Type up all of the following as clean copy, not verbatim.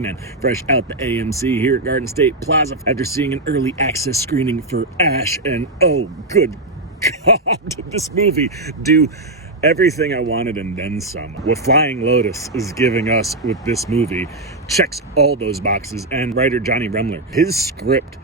Man, fresh out the AMC here at Garden State Plaza after seeing an early access screening for Ash, and oh good God, did this movie do everything I wanted and then some. What Flying Lotus is giving us with this movie checks all those boxes, and writer Johnny Remler, his script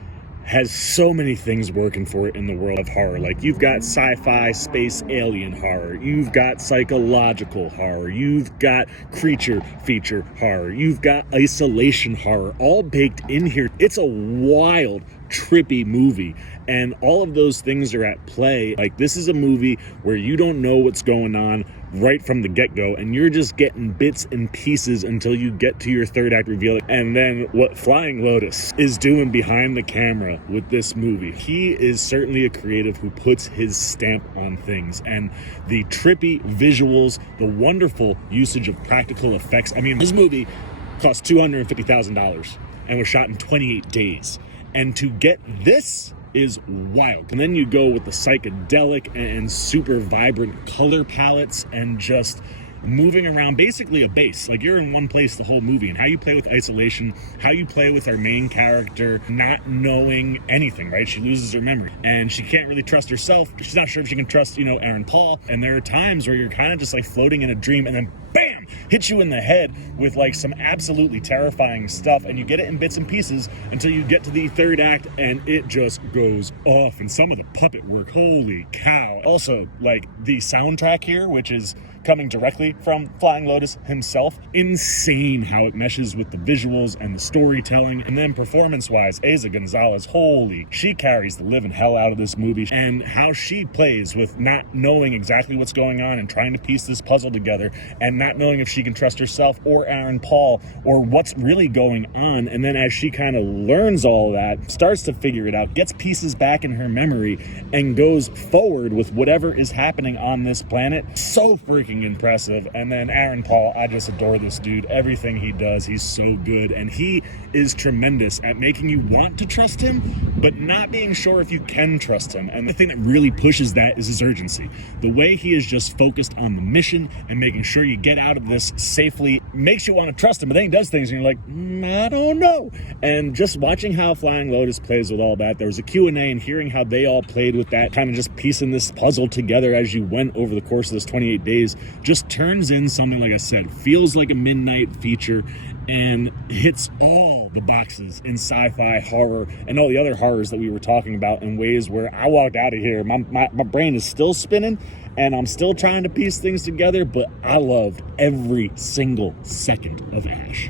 has so many things working for it in the world of horror. Like, you've got sci-fi space alien horror, you've got psychological horror, you've got creature feature horror, you've got isolation horror, all baked in here. It's a wild, trippy movie, and all of those things are at play. Like, this is a movie where you don't know what's going on right from the get-go, and you're just getting bits and pieces until you get to your third act reveal. And then what Flying Lotus is doing behind the camera with this movie, he is certainly a creative who puts his stamp on things, and the trippy visuals, the wonderful usage of practical effects. I mean, this movie cost $250,000 and was shot in 28 days, and to get this is wild. And then you go with the psychedelic and super vibrant color palettes and just moving around basically a base. Like, you're in one place the whole movie, and how you play with isolation, how you play with our main character not knowing anything, right? She loses her memory and she can't really trust herself. She's not sure if she can trust, Aaron Paul. And there are times where you're kind of just like floating in a dream, and then bam, hits you in the head with like some absolutely terrifying stuff, and you get it in bits and pieces until you get to the third act, and it just goes off. And some of the puppet work, holy cow. Also, like, the soundtrack here, which is coming directly from Flying Lotus himself, insane how it meshes with the visuals and the storytelling. And then performance-wise, EIZA González, holy, she carries the living hell out of this movie, and how she plays with not knowing exactly what's going on and trying to piece this puzzle together, and not knowing if she can trust herself or Aaron Paul or what's really going on. And then as she kind of learns all that, starts to figure it out, gets pieces back in her memory, and goes forward with whatever is happening on this planet. So freaking impressive. And then Aaron Paul, I just adore this dude. Everything he does, he's so good, and he is tremendous at making you want to trust him but not being sure if you can trust him. And the thing that really pushes that is his urgency. The way he is just focused on the mission and making sure you get out of this safely makes you want to trust him, but then he does things and you're like, I don't know. And just watching how Flying Lotus plays with all that, there was a Q&A, and hearing how they all played with that, kind of just piecing this puzzle together as you went over the course of this 28 days, just turns in something, like I said, feels like a midnight feature and hits all the boxes in sci-fi, horror, and all the other horrors that we were talking about in ways where I walked out of here, my brain is still spinning, and I'm still trying to piece things together, but I loved every single second of Ash.